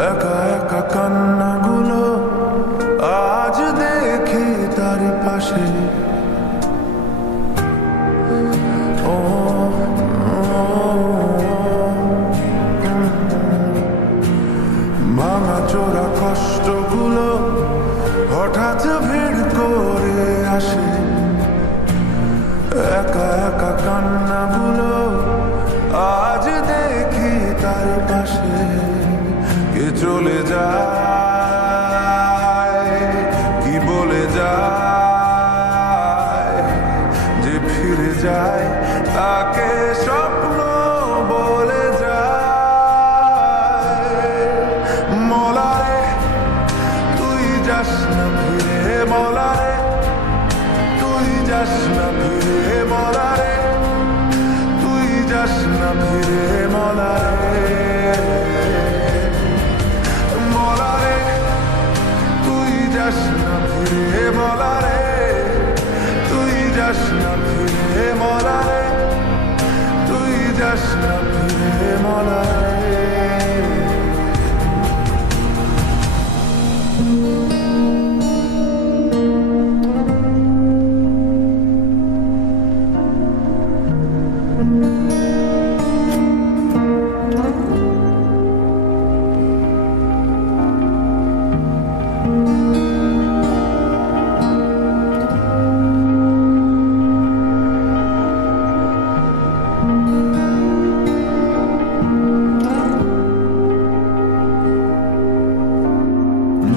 একা একা কান্নাগুলো আজ দেখি তার পাশে। ও ভাঙা চোরা কষ্টগুলো হঠাৎ ভিড় করে আসে। একা একা কান্নাগুলো আজ দেখি তার পাশে। কে চলে যায়, কি বলে যায়, যে ফিরে যায় তাকে স্বপ্ন বলে যায়। মলারে তুই যাস না ফিরে, মলারে তুই যাস না ফিরে, মলারে তুই যাস না ফিরে, মলারে মলারে তুই যাস না ফিরে, মলারে তুই যাস না ফিরে, মলারে তুই যাস না ফিরে, মলারে।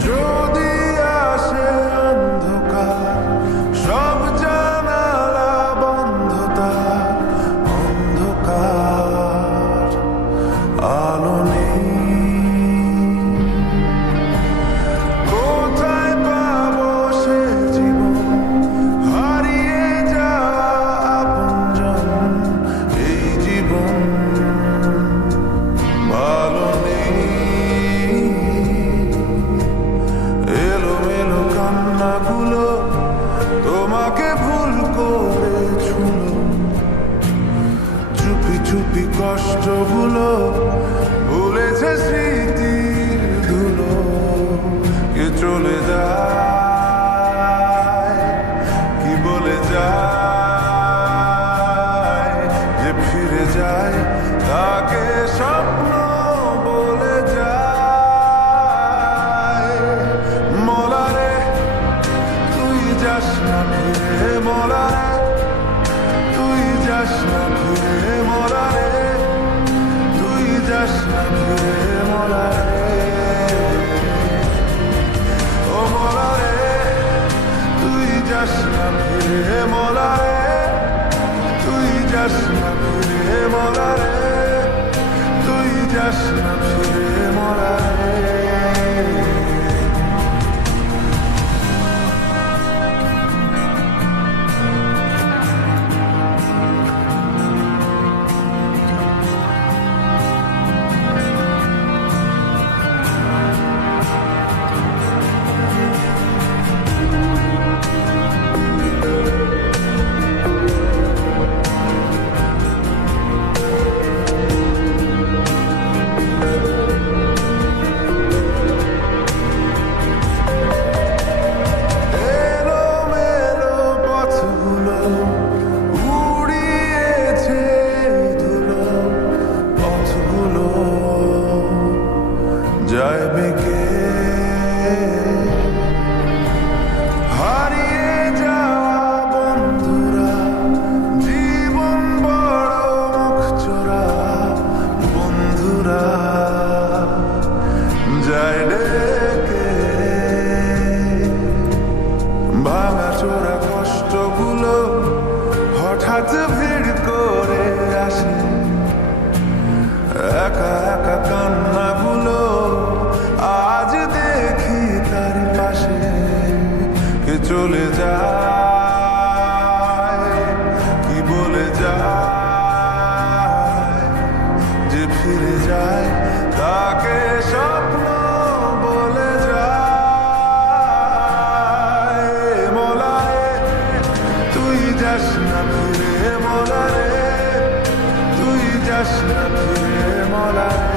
যদি আসে অন্ধকার, সব জানালা বন্ধ, তার অন্ধকার আলো নেই। কোথায় পাবো সে জীবন, হারিয়ে যাওয়া আপনজন, এই জীবন ভালো নেই। এলোমেলো কান্নাগুলো তোমাকে ভুল করে ছুলো, চুপি চুপি কষ্টগুলো ভুলেছে স্মৃতির ধুলো। কে চলে যায়, কি বলে যায়, যে ফিরে যায় তাকে স্বপ্ন বলে যায়। মলারে তুই যাস না ফিরে, মলারে তুই যাস না ফিরে, মলারে তুই যাস না ফিরে, মলারে ও মলারে তুই যাস না ফিরে, মলারে তুই যাস না ফিরে, মলারে তুই যাস না ফিরে, মলারে। এলোমেলো পথগুলো উড়িয়েছে ধুলো, পথগুলো যায় বেঁকে। হারিয়ে যাওয়া বন্ধুরা, জীবন বড় মুখচোরা বন্ধুরা যায় ডেকে। ভাঙা চোরা কষ্টগুলো হঠাৎ ভিড় করে আসে। একা একা কান্নাগুলো আজ দেখি তার পাশে। কে চলে যায়, কি বলে যায়, যে ফিরে যায় তাকে স্বপ্ন বলে যায়। মলারে তুই যাস না ফিরে, মলারে তুই যাস না ফিরে, মলারে